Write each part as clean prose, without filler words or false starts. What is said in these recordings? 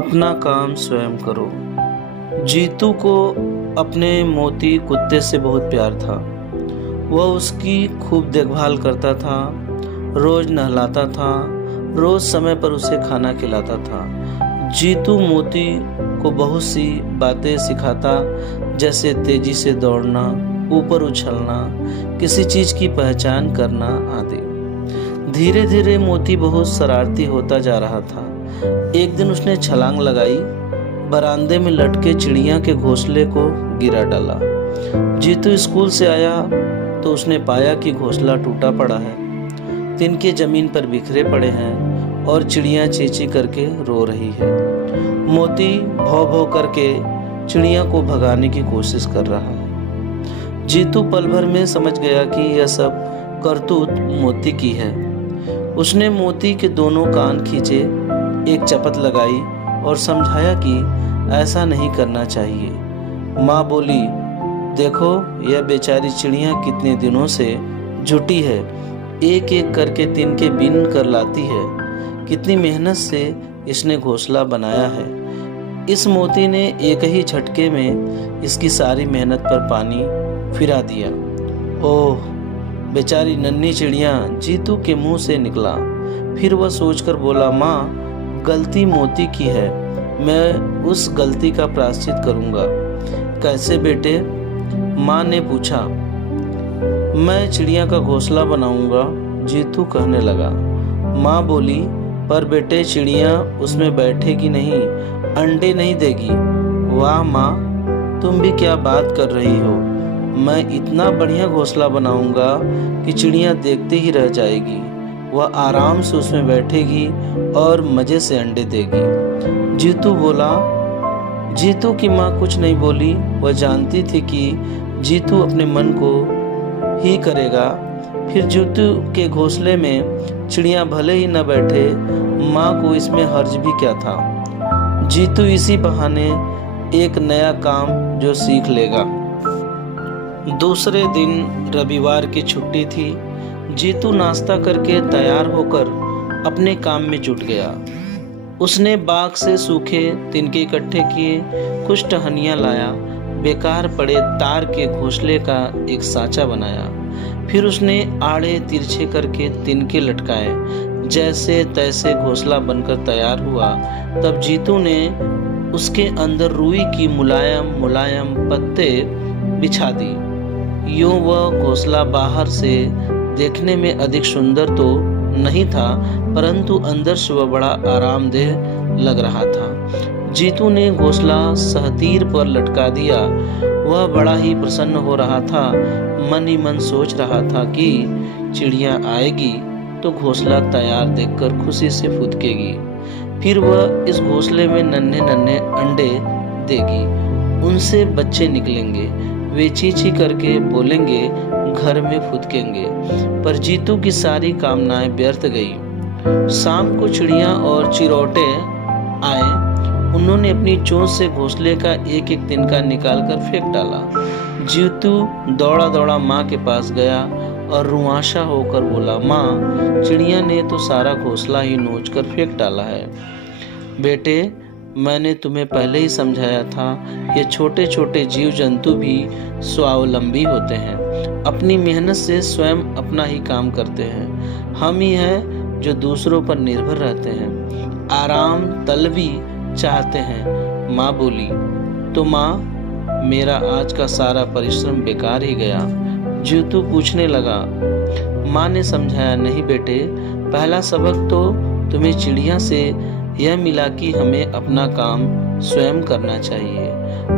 अपना काम स्वयं करो। जीतू को अपने मोती कुत्ते से बहुत प्यार था। वह उसकी खूब देखभाल करता था, रोज नहलाता था, रोज समय पर उसे खाना खिलाता था। जीतू मोती को बहुत सी बातें सिखाता, जैसे तेजी से दौड़ना, ऊपर उछलना, किसी चीज की पहचान करना आदि। धीरे धीरे मोती बहुत शरारती होता जा रहा था। एक दिन उसने छलांग लगाई, बरामदे में लटके चिड़िया के घोंसले को गिरा डाला। जीतू स्कूल से आया तो उसने पाया कि घोंसला टूटा पड़ा है, तिनके जमीन पर बिखरे पड़े हैं और चिड़िया चींची करके रो रही है। मोती भौ भौ करके चिड़िया को भगाने की कोशिश कर रहा है। जीतू पल भर में समझ गया कि यह सब करतूत मोती की है। उसने मोती के दोनों कान खींचे, एक चपत लगाई और समझाया कि ऐसा नहीं करना चाहिए। माँ बोली, देखो यह बेचारी चिड़िया कितने दिनों से जुटी है, एक एक करके तिनके बीन कर लाती है। कितनी मेहनत से इसने घोंसला बनाया है। इस मोती ने एक ही झटके में इसकी सारी मेहनत पर पानी फिरा दिया। ओह बेचारी नन्ही चिड़िया, जीतू के मुंह से निकला। फिर वह सोचकर बोला, माँ गलती मोती की है, मैं उस गलती का प्रायश्चित करूंगा। कैसे बेटे? माँ ने पूछा। मैं चिड़िया का घोंसला बनाऊंगा, जीतू कहने लगा। माँ बोली, पर बेटे चिड़िया उसमें बैठेगी नहीं, अंडे नहीं देगी। वाह माँ, तुम भी क्या बात कर रही हो। मैं इतना बढ़िया घोंसला बनाऊंगा कि चिड़िया देखते ही रह जाएगी। वह आराम से उसमें बैठेगी और मजे से अंडे देगी। जीतू बोला। जीतू की माँ कुछ नहीं बोली। वह जानती थी कि जीतू अपने मन को ही करेगा। फिर जीतू के घोंसले में चिड़िया भले ही न बैठे, माँ को इसमें हर्ज भी क्या था। जीतू इसी बहाने एक नया काम जो सीख लेगा। दूसरे दिन रविवार की छुट्टी थी। जीतू नाश्ता करके तैयार होकर अपने काम में जुट गया। उसने बाग से सूखे तिनके इकट्ठे किए, कुछ टहनियाँ लाया, बेकार पड़े तार के घोंसले का एक साँचा बनाया। फिर उसने आड़े तिरछे करके तिनके लटकाए। जैसे तैसे घोंसला बनकर तैयार हुआ। तब जीतू ने उसके अंदर रुई की मुलायम मुलायम पत्ते बिछा दी। यूं वह घोंसला बाहर से देखने में अधिक सुंदर तो नहीं था, परंतु अंदर से वह बड़ा आरामदेह लग रहा था। जीतू ने घोंसला सहतीर पर लटका दिया। वह बड़ा ही प्रसन्न हो रहा था। मन ही मन सोच रहा था कि चिड़िया आएगी तो घोंसला तैयार देखकर खुशी से फुदकेगी। फिर वह इस घोंसले में नन्हे नन्हे अंडे देगी, उनसे बच्चे निकलेंगे। वे चींची करके बोलेंगे, घर में फुदकेंगे। पर जीतू की सारी कामनाएं व्यर्थ गई। शाम को चिड़िया और चिरौटे आए। उन्होंने अपनी चोंच से घोंसले का एक एक तिनका निकालकर फेंक डाला। जीतू दौड़ा दौड़ा माँ के पास गया और रुआंसा होकर बोला, माँ चिड़िया ने तो सारा घोंसला ही नोच कर फेंक डाला है। बेटे, मैंने तुम्हें पहले ही समझाया था, ये छोटे छोटे जीव जंतु भी स्वावलंबी होते हैं, अपनी मेहनत से स्वयं अपना ही काम करते हैं। हम ही हैं जो दूसरों पर निर्भर रहते हैं, आराम तलबी चाहते हैं। माँ बोली, तो माँ मेरा आज का सारा परिश्रम बेकार ही गया? जीतू पूछने लगा। माँ ने समझाया, नहीं बेटे, पहला सबक तो तुम्हें चिड़िया से यह मिला कि हमें अपना काम स्वयं करना चाहिए।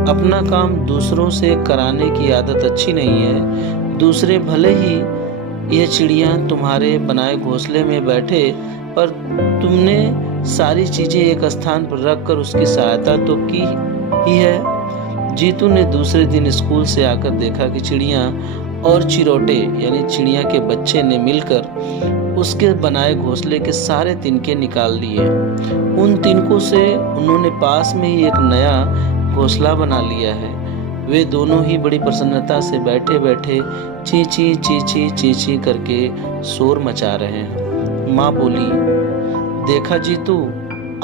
अपना काम दूसरों से कराने की आदत अच्छी नहीं है। दूसरे भले ही यह चिड़िया तुम्हारे बनाए घोंसले में बैठे, पर तुमने सारी चीजें एक स्थान पर रखकर उसकी सहायता तो की ही है। जीतू ने दूसरे दिन स्कूल से आकर देखा कि चिड़िया और चिरौटे यानी चिड़िया के बच्चे ने मिलकर उसके बनाए घोंसले के सारे तिनके निकाल लिए। उन तिनकों से उन्होंने पास में ही एक नया घोंसला बना लिया है। वे दोनों ही बड़ी प्रसन्नता से बैठे बैठे चींची चींची चींची करके शोर मचा रहे हैं। माँ बोली, देखा जीतू,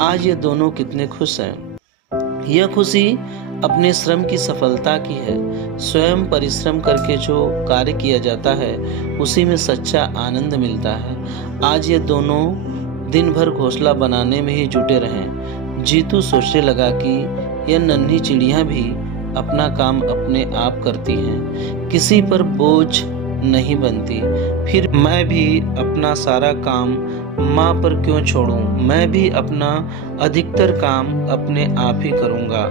आज ये दोनों कितने खुश हैं। यह खुशी अपने श्रम की सफलता की है। स्वयं परिश्रम करके जो कार्य किया जाता है उसी में सच्चा आनंद मिलता है। आज ये दोनों दिन भर घोंसला बनाने में ही जुटे रहें। जीतू सोचने लगा कि यह नन्ही चिड़ियाँ भी अपना काम अपने आप करती हैं, किसी पर बोझ नहीं बनती। फिर मैं भी अपना सारा काम माँ पर क्यों छोड़ूं? मैं भी अपना अधिकतर काम अपने आप ही करूँगा।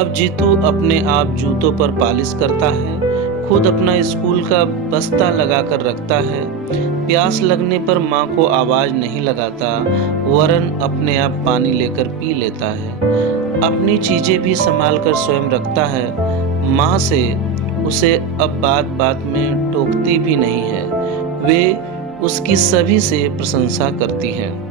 अब जीतू अपने आप जूतों पर पालिश करता है, खुद अपना स्कूल का बस्ता लगा कर रखता है। प्यास लगने पर माँ को आवाज़ नहीं लगाता, वरन अपने आप पानी लेकर पी लेता है। अपनी चीज़ें भी संभाल कर स्वयं रखता है। माँ से उसे अब बात बात में टोकती भी नहीं है, वे उसकी सभी से प्रशंसा करती है।